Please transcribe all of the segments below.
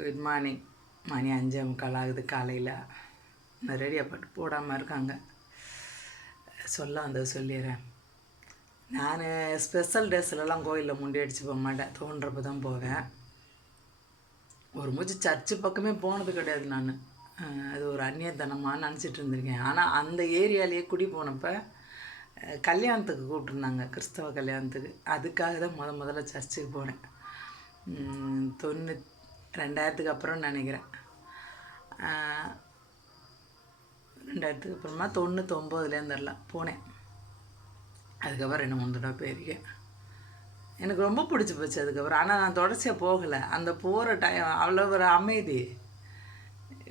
Good morning மணி அஞ்சே முக்கால் ஆகுது காலையில். இந்த ரெடியாக பட்டு போடாமல் இருக்காங்க. சொல்ல வந்தது சொல்லிடுறேன். நான் ஸ்பெஷல் டேஸ்லலாம் கோயிலில் முண்டி அடித்து போக மாட்டேன். தோன்றப்போ தான் போவேன். ஒரு மூச்சு சர்ச்சு பக்கமே போனது கிடையாது நான். அது ஒரு அந்நியத்தனமாக நினச்சிட்டு இருந்திருக்கேன். ஆனால் அந்த ஏரியாலேயே குடி போனப்போ கல்யாணத்துக்கு கூப்பிட்ருந்தாங்க கிறிஸ்தவ கல்யாணத்துக்கு. அதுக்காக தான் முத முதல்ல சர்ச்சுக்கு போனேன். தொண்ணூத் ரெண்டாயிரத்துக்கு அப்புறம் நினைக்கிறேன். ரெண்டாயிரத்துக்கு அப்புறமா தொண்ணூத்தொம்போதுலேருந்து எல்லாம் போனேன். அதுக்கப்புறம் ரெண்டு மூணு தடவை போயிருக்கேன். எனக்கு ரொம்ப பிடிச்சி போச்சு அதுக்கப்புறம். ஆனால் நான் தொடர்ச்சியாக போகலை. அந்த போகிற டைம் அவ்வளோ ஒரு அமைதி.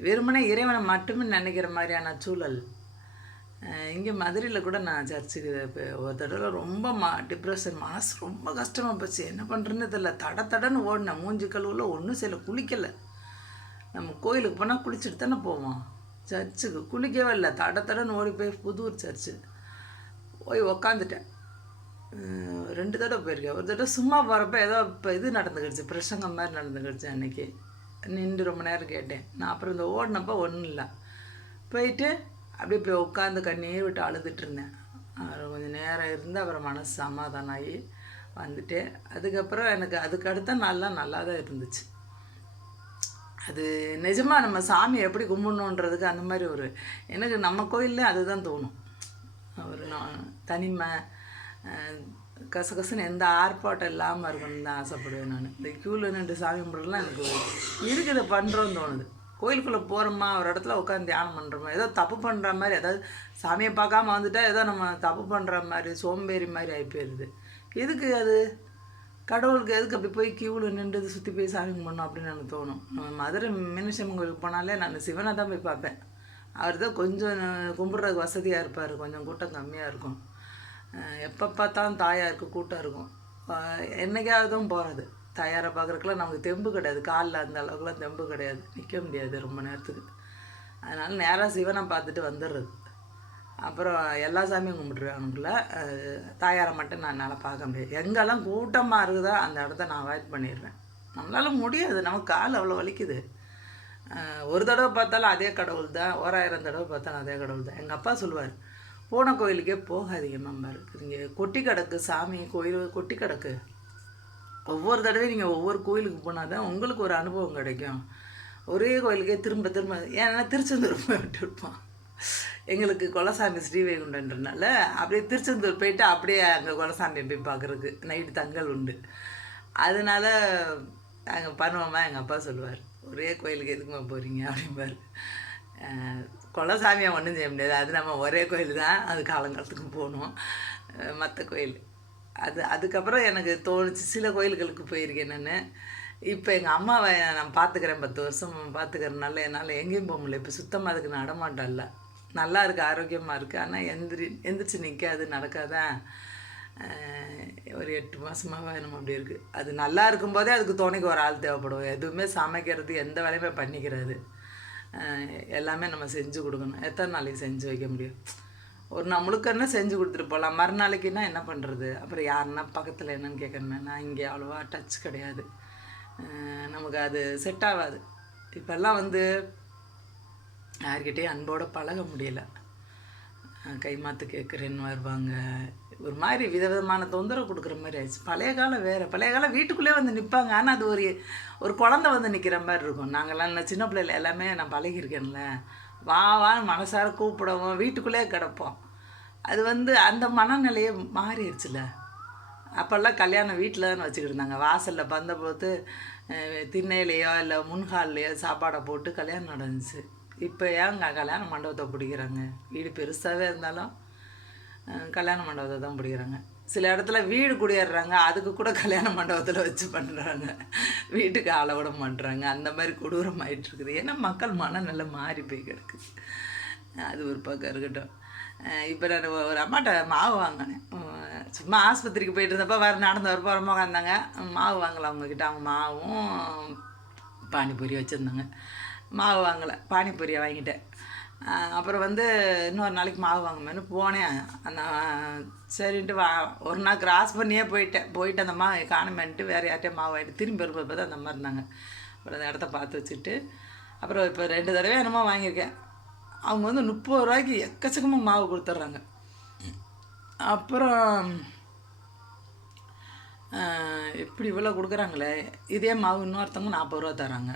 வெறுமனே இறைவனை மட்டுமே நினைக்கிற மாதிரியான சூழல். இங்கே மதுரையில் கூட நான் சர்ச்சுக்கு இப்போ ஒரு தடவை ரொம்ப மா டிப்ரெஷன் மனசு ரொம்ப கஷ்டமாக போச்சு. என்ன பண்ணுறேன்னு தெரியல. தட தடன்னு ஓடினேன் மூஞ்சி கழுவில் ஒன்றும் செய்யலை. குளிக்கலை. நம்ம கோயிலுக்கு போனால் குளிச்சுட்டு தானே போவோம். சர்ச்சுக்கு குளிக்கவே இல்லை. தட தடன்னு ஓடி போய் புதூர் சர்ச்சு. போய் உக்காந்துட்டேன். ரெண்டு தடவை போயிருக்கேன். ஒரு தடவை சும்மா போகிறப்ப ஏதோ இப்போ இது நடந்துக்கிடுச்சு பிரசங்கம் மாதிரி நடந்துக்கிடுச்சு அன்றைக்கி நின்று ரொம்ப நேரம் கேட்டேன். நான் அப்புறம் இந்த ஓடினப்போ ஒன்றும் இல்லை. போயிட்டு அப்படியே போய் உட்காந்து கண்ணீர் விட்டு அழுதுட்டு இருந்தேன். அப்புறம் கொஞ்சம் நேரம் இருந்து அப்புறம் மனசு சமாதானம் ஆகி வந்துட்டேன். அதுக்கப்புறம் எனக்கு அதுக்கு அடுத்த நாள்லாம் நல்லா தான் இருந்துச்சு. அது நிஜமாக நம்ம சாமி எப்படி கும்பிடணுன்றதுக்கு அந்த மாதிரி ஒரு எனக்கு நம்ம கோயில்ல அதுதான் தோணும். ஒரு நான் தனிமை கசகசன்னு எந்த ஆர்ப்பாட்டம் இல்லாமல் இருக்கணும்னு தான் ஆசைப்படுவேன் நான். இந்த க்யூவில் நின்று சாமி கும்பிட்றதுலாம் எனக்கு இருக்குது பண்ணுறோன்னு தோணுது. கோயிலுக்குள்ளே போகிறோமா ஒரு இடத்துல உட்காந்து தியானம் பண்ணுறோமா ஏதோ தப்பு பண்ணுற மாதிரி ஏதாவது சாமியை பார்க்காம வந்துட்டால் ஏதோ நம்ம தப்பு பண்ணுற மாதிரி சோம்பேறி மாதிரி ஆகி போயிடுது எதுக்கு அது? கடவுளுக்கு எதுக்கு அப்படி போய் கியூவில் நின்றுது சுற்றி போய் சாமி பண்ணணும் அப்படின்னு எனக்கு தோணும். நம்ம மதுரை மீனாட்சி கோயிலுக்கு போனாலே நான் சிவனை தான் போய் பார்ப்பேன். அவர் தான் கொஞ்சம் கும்பிட்றதுக்கு வசதியாக இருப்பார். கொஞ்சம் கூட்டம் கம்மியாக இருக்கும். எப்போ பார்த்தாலும் தாயாருக்கு கூட்டம் இருக்கும். என்றைக்காவதும் என்னைக்காவதும் போகிறது தயாராக பார்க்குறக்கெல்லாம் நமக்கு தெம்பு கிடையாது. காலில் அந்த அளவுக்குலாம் தெம்பு கிடையாது. நிற்க முடியாது ரொம்ப நேரத்துக்கு. அதனால் நேராக சிவனை பார்த்துட்டு வந்துடுறது அப்புறம் எல்லா சாமியும் கும்பிட்ருவானுக்குள்ள தாயாரை மட்டும் நான் என்னால் பார்க்க முடியாது. எங்கெல்லாம் கூட்டமாக இருக்குதோ அந்த இடத்த நான் அவாய்ட் பண்ணிடுறேன். நம்மளால முடியாது. நமக்கு கால் அவ்வளோ வலிக்குது. ஒரு தடவை பார்த்தாலும் அதே கடவுள் தான். ஓராயிரம் தடவை பார்த்தாலும் அதே கடவுள் தான். எங்கள் அப்பா சொல்லுவார் பூனை கோயிலுக்கே போகாதீங்க மெம்பர் இங்கே கொட்டி கிடக்கு சாமி கோயில் கொட்டி கிடக்கு. ஒவ்வொரு தடவையும் நீங்கள் ஒவ்வொரு கோயிலுக்கு போனால் தான் உங்களுக்கு ஒரு அனுபவம் கிடைக்கும். ஒரே கோயிலுக்கே திரும்ப திரும்ப. ஏன்னா திருச்செந்தூர் போயிட்டு இருப்பான் எங்களுக்கு குலசாமி ஸ்ரீவைகுண்டன்றனால அப்படியே திருச்செந்தூர் போயிட்டு அப்படியே அங்கே குலசாமியை போய் பார்க்குறதுக்கு நைட்டு தங்கல் உண்டு. அதனால நாங்கள் பண்ணுவோமா? எங்கள் அப்பா சொல்லுவார். ஒரே கோயிலுக்கு எதுக்குமா போகிறீங்க அப்படிம்பார். குலசாமியாக குலசாமியை ஒன்றும் செய்ய முடியாது. அது நம்ம ஒரே கோயில் தான் அது காலங்காலத்துக்கு போகணும். மற்ற கோயில். அது அதுக்கப்புறம் எனக்கு தோணுச்சு சில கோயில்களுக்கு போயிருக்கேன் நான். இப்போ எங்கள் அம்மாவை நான் பார்த்துக்கிறேன் பத்து வருஷம் பார்த்துக்கிறனால என்னால் எங்கேயும் போக முடியல. இப்போ சுத்தமாக அதுக்கு நடமாட்டம் இல்லை நல்லா இருக்குது ஆரோக்கியமாக இருக்குது ஆனால் எந்திரி எந்திரிச்சு நிற்காது நடக்காதான் ஒரு எட்டு மாதமாக நம்ம அப்படி இருக்குது அது நல்லா இருக்கும்போதே அதுக்கு துணைக்கு ஒரு ஆள் தேவைப்படும். எதுவுமே சமைக்கிறது எந்த வேலையுமே பண்ணிக்கிறது. எல்லாமே நம்ம செஞ்சு கொடுக்கணும். எத்தனை நாளைக்கு செஞ்சு வைக்க முடியும்? ஒரு நாள் முழுக்கன்னா செஞ்சு கொடுத்துட்டு போகலாம் மறுநாளைக்குன்னா என்ன பண்ணுறது அப்புறம் யாருன்னா பக்கத்தில் என்னன்னு கேட்கணுமே நான் இங்கே அவ்வளோவா டச் கிடையாது. நமக்கு அது செட் ஆகாது. இப்போல்லாம் வந்து யார்கிட்டயும் அன்போடு பழக முடியல. கைமாத்து கை மாற்று கேட்குறேன்னு வருவாங்க. ஒரு மாதிரி விதவிதமான தொந்தரவு கொடுக்குற மாதிரி ஆயிடுச்சு. பழைய காலம் வேறு. பழைய காலம் வீட்டுக்குள்ளே வந்து நிற்பாங்க ஆனால் அது ஒரு ஒரு குழந்த வந்து நிற்கிற மாதிரி இருக்கும். நாங்கள்லாம் நான் சின்ன பிள்ளைல எல்லாமே நான் பழகியிருக்கேன்ல. வா வான்னு மனசார கூப்பிடுவோம் வீட்டுக்குள்ளே கிடப்போம். அது வந்து அந்த மனநிலையே மாறிடுச்சுல. அப்போல்லாம் கல்யாணம் வீட்டில் தான் வச்சுக்கிட்டு இருந்தாங்க. வாசலில் பந்த போட்டு திண்ணையிலையோ இல்லை முன்ஹால்லையோ சாப்பாடை போட்டு கல்யாணம் நடந்துச்சு. இப்போ ஏங்க கல்யாண மண்டபத்தை பிடிக்கிறாங்க? வீடு பெருசாகவே இருந்தாலும் கல்யாண மண்டபத்தை தான் பிடிக்கிறாங்க. சில இடத்துல வீடு குடியேறுறாங்க. அதுக்கு கூட கல்யாண மண்டபத்தில் வச்சு பண்ணுறாங்க வீட்டுக்கு ஆளை பண்ணுறாங்க அந்த மாதிரி கொடூரம் ஆயிட்டு இருக்குது ஏன்னா மக்கள் மனநிலை மாறி போய் கிடக்குது அது ஒரு பக்கம் இருக்கட்டும். இப்போ நான் ஒரு அம்மாட்ட மாவு வாங்கினேன். சும்மா ஆஸ்பத்திரிக்கு போயிட்டு இருந்தப்போ வேறு நடந்து வரப்போ ரொம்ப உட்காந்தாங்க மாவு வாங்கலை அவங்கக்கிட்ட அவங்க மாவும் பானிபூரி வச்சுருந்தாங்க. மாவு வாங்கலை. பானிபூரியை வாங்கிட்டேன். அப்புறம் வந்து இன்னொரு நாளைக்கு மாவு வாங்குமேனு போனேன். அந்த சரின்ட்டு வா ஒரு நாள் கிராஸ் பண்ணியே போயிட்டேன். போயிட்டு அந்த மாவு காணுமேன்ட்டு வேறு யார்கிட்டயும் மாவு ஆகிட்டு திரும்பி வரும்போது தான் அந்த மாதிரி இருந்தாங்க. அப்புறம் அந்த இடத்த பார்த்து வச்சுட்டு அப்புறம் இப்போ ரெண்டு தடவை என்னமோ வாங்கியிருக்கேன். அவங்க வந்து முப்பது ரூபாய்க்கு எக்கச்சக்கமாக மாவு கொடுத்துட்றாங்க. அப்புறம் இப்படி இவ்வளோ கொடுக்குறாங்களே? இதே மாவு இன்னொருத்தவங்க நாற்பது ரூபா தராங்க.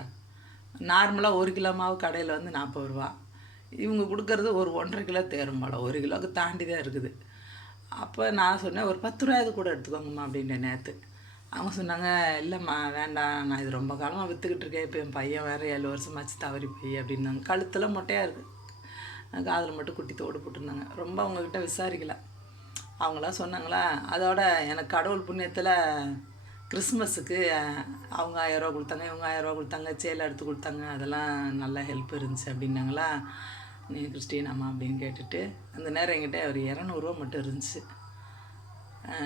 நார்மலாக ஒரு கிலோ மாவு கடையில் வந்து நாற்பது ரூபா. இவங்க கொடுக்கறது ஒரு ஒன்றரை கிலோ தேரும் ஒரு கிலோவுக்கு தாண்டி தான் இருக்குது. அப்போ நான் சொன்னேன் ஒரு பத்து ரூபாயாது கூட எடுத்துக்கோங்கம்மா அப்படின்ட்டேன் நேற்று அவங்க சொன்னாங்க இல்லைம்மா வேண்டாம் நான் இது ரொம்ப காலமாக விற்றுக்கிட்டு இருக்கேன். இப்போ என் பையன் வேறு ஏழு வருஷமாச்சு தவறி போய் அப்படின்னாங்க. கழுத்தில் மொட்டையாக இருக்குது காதில் மட்டும் குட்டி தோடு போட்டிருந்தாங்க. ரொம்ப அவங்கக்கிட்ட விசாரிக்கல. அவங்களாம் சொன்னாங்களா அதோட எனக்கு கடவுள் புண்ணியத்தில் கிறிஸ்மஸுக்கு அவங்க ஆயிரரூவா கொடுத்தாங்க இவங்க ஆயிரரூவா கொடுத்தாங்க சேலை எடுத்து கொடுத்தாங்க அதெல்லாம் நல்ல ஹெல்ப் இருந்துச்சு அப்படின்னாங்களா. நீ கிறிஸ்டினாமா அப்படின்னு கேட்டுட்டு அந்த நேரம் என்கிட்ட ஒரு இரநூறுவா மட்டும் இருந்துச்சு.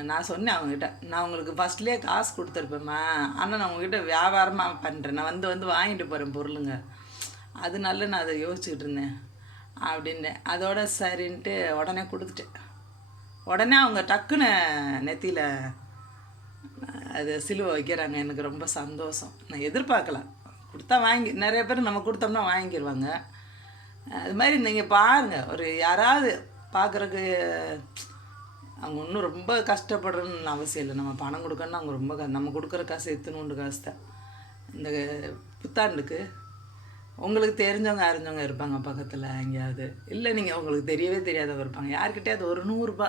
நான் சொன்னேன் அவங்ககிட்ட நான் உங்களுக்கு ஃபஸ்ட்லேயே காசு கொடுத்துருப்பேம்மா. ஆனால் நான் உங்ககிட்ட வியாபாரமாக பண்ணுறேன் நான் வந்து வந்து வாங்கிட்டு போகிறேன் பொருளுங்க. அதனால நான் அதை யோசிச்சுக்கிட்டு இருந்தேன். அப்படின்னேன். அதோட சரின்ட்டு உடனே கொடுத்துட்டேன். உடனே அவங்க டக்குன்னு நெத்தியில் அது சிலுவை வைக்கிறாங்க. எனக்கு ரொம்ப சந்தோஷம். நான் எதிர்பார்க்கல. கொடுத்தா வாங்கி நிறைய பேர் நம்ம கொடுத்தோம்னா வாங்கிடுவாங்க அது மாதிரி நீங்கள் பாருங்கள் ஒரு யாராவது பார்க்குறக்கு அவங்க இன்னும் ரொம்ப கஷ்டப்படுறன்னு அவசியம் இல்லை. நம்ம பணம் கொடுக்கணும்னா அவங்க ரொம்ப நம்ம கொடுக்குற காசு எத்தணுண்டு காசு தான். இந்த புத்தாண்டுக்கு உங்களுக்கு தெரிஞ்சவங்க அறிஞ்சவங்க இருப்பாங்க பக்கத்தில் எங்கேயாவது. இல்லை நீங்கள் உங்களுக்கு தெரியவே தெரியாதவங்க இருப்பாங்க. யார்கிட்டயாவது ஒரு நூறுரூபா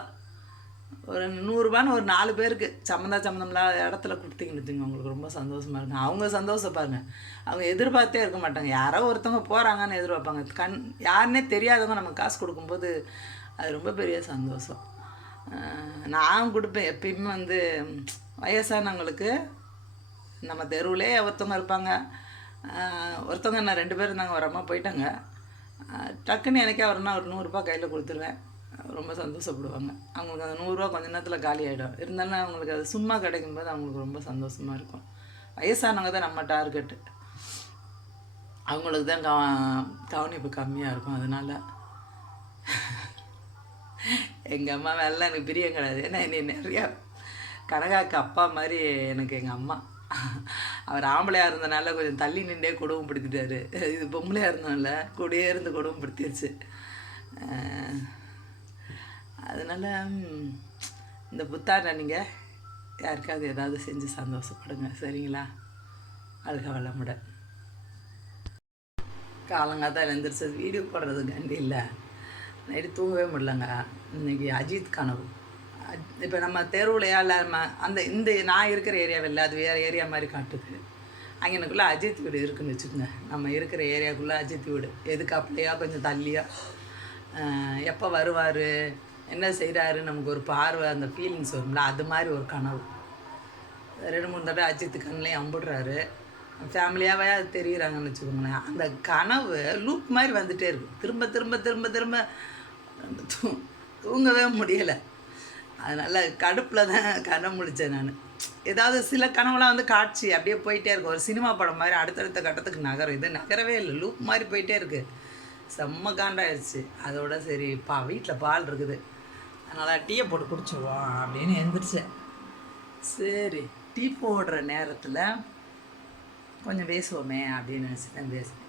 ஒரு நூறுரூபான்னு ஒரு நாலு பேருக்கு சம்மந்தா சம்மந்தம் இல்லாத இடத்துல கொடுத்தீங்கன்னு வச்சுங்க அவங்களுக்கு ரொம்ப சந்தோஷமாக இருக்கும். அவங்க சந்தோஷப்பாருங்க அவங்க எதிர்பார்த்தே இருக்க மாட்டாங்க. யாரோ ஒருத்தவங்க போகிறாங்கன்னு எதிர்பார்ப்பாங்க. கண் யாருன்னே தெரியாதவங்க நம்ம காசு கொடுக்கும்போது அது ரொம்ப பெரிய சந்தோஷம். நான் கொடுப்பேன். எப்பயுமே வந்து வயசானவங்களுக்கு நம்ம தெருவிலே ஒருத்தவங்க இருப்பாங்க. ஒருத்தவங்க நான் ரெண்டு பேர் இருந்தாங்க ஒரு அம்மா போயிட்டாங்க. டக்குன்னு எனக்கே அவர்னா ஒரு நூறுரூபா கையில் கொடுத்துருவேன். ரொம்ப சந்தோஷப்படுவாங்க. அவங்களுக்கு அந்த நூறுரூவா கொஞ்ச நேரத்தில் காலி ஆகிடும் இருந்தாலும் அவங்களுக்கு அது சும்மா கிடைக்கும்போது அவங்களுக்கு ரொம்ப சந்தோஷமாக இருக்கும். வயசானவங்க தான் நம்ம டார்கெட்டு அவங்களுக்கு தான் கவ கவனிப்பு கம்மியாக இருக்கும். அதனால் எங்கள் அம்மா மேலாம் எனக்கு பிரியம் கிடையாது. ஏன்னா என்னை நிறையா கனகாக்கு அப்பா மாதிரி எனக்கு எங்கள் அம்மா. அவர் ஆம்பளையாக இருந்தனால கொஞ்சம் தள்ளி நின்றே கொடுமைப்படுத்திட்டாரு இது பொம்பளையாக இருந்தனால கூடயே இருந்து கொடுமைப்படுத்திடுச்சு அஹ் அதனால் இந்த புத்தாண்டை நீங்கள் யாருக்காவது ஏதாவது செஞ்சு சந்தோஷப்படுங்க சரிங்களா? அழுக வளமுட காலங்காத்தால் எழுந்திரிச்சு வீடியோ போடுறதுக்காண்டி இல்லை. நைட்டு தூங்கவே முடியலங்க. இன்னைக்கு அஜித் கனவு. இப்போ நம்ம தெருவுலையா இல்லை நம்ம அந்த இந்த நான் இருக்கிற ஏரியாவில் அது வேறு ஏரியா மாதிரி காட்டுது. அங்கனுக்குள்ளே அஜித் வீடு இருக்குன்னு வச்சுக்கோங்க. நம்ம இருக்கிற ஏரியாக்குள்ளே அஜித் வீடு. எதுக்கு அப்படியா? கொஞ்சம் தள்ளியாக எப்போ வருவார்? என்ன செய்கிறாரு நமக்கு ஒரு பார்வை அந்த ஃபீலிங்ஸ் வரும்ல அது மாதிரி ஒரு கனவு. ரெண்டு மூணு தடவை அஜித் கண்ணிலையும் அம்பிடுறாரு. ஃபேமிலியாகவே அது தெரிகிறாங்கன்னு வச்சுக்கோங்களேன். அந்த கனவு லூப் மாதிரி வந்துகிட்டே இருக்கும் திரும்ப திரும்ப திரும்ப திரும்ப தூ தூங்கவே முடியலை. அதனால் கடுப்பில் தான் கனவு முழிச்சேன் நான். ஏதாவது சில கனவுலாம் வந்து காட்சி அப்படியே போயிட்டே இருக்கும். ஒரு சினிமா படம் மாதிரி அடுத்தடுத்த கட்டத்துக்கு நகரும். இது நகரவே இல்லை. லூப் மாதிரி போயிட்டே இருக்குது செம்ம காண்டாயிடுச்சு அதோட சரி பா வீட்டில் பால் இருக்குது. அதனால் டீயை போட்டு குடிச்சிடுவோம் அப்படின்னு எழுந்திரிச்சேன் சரி டீ போடுற நேரத்தில் கொஞ்சம் பேசுவோமே அப்படின்னு நினச்சி தான் பேசுனேன்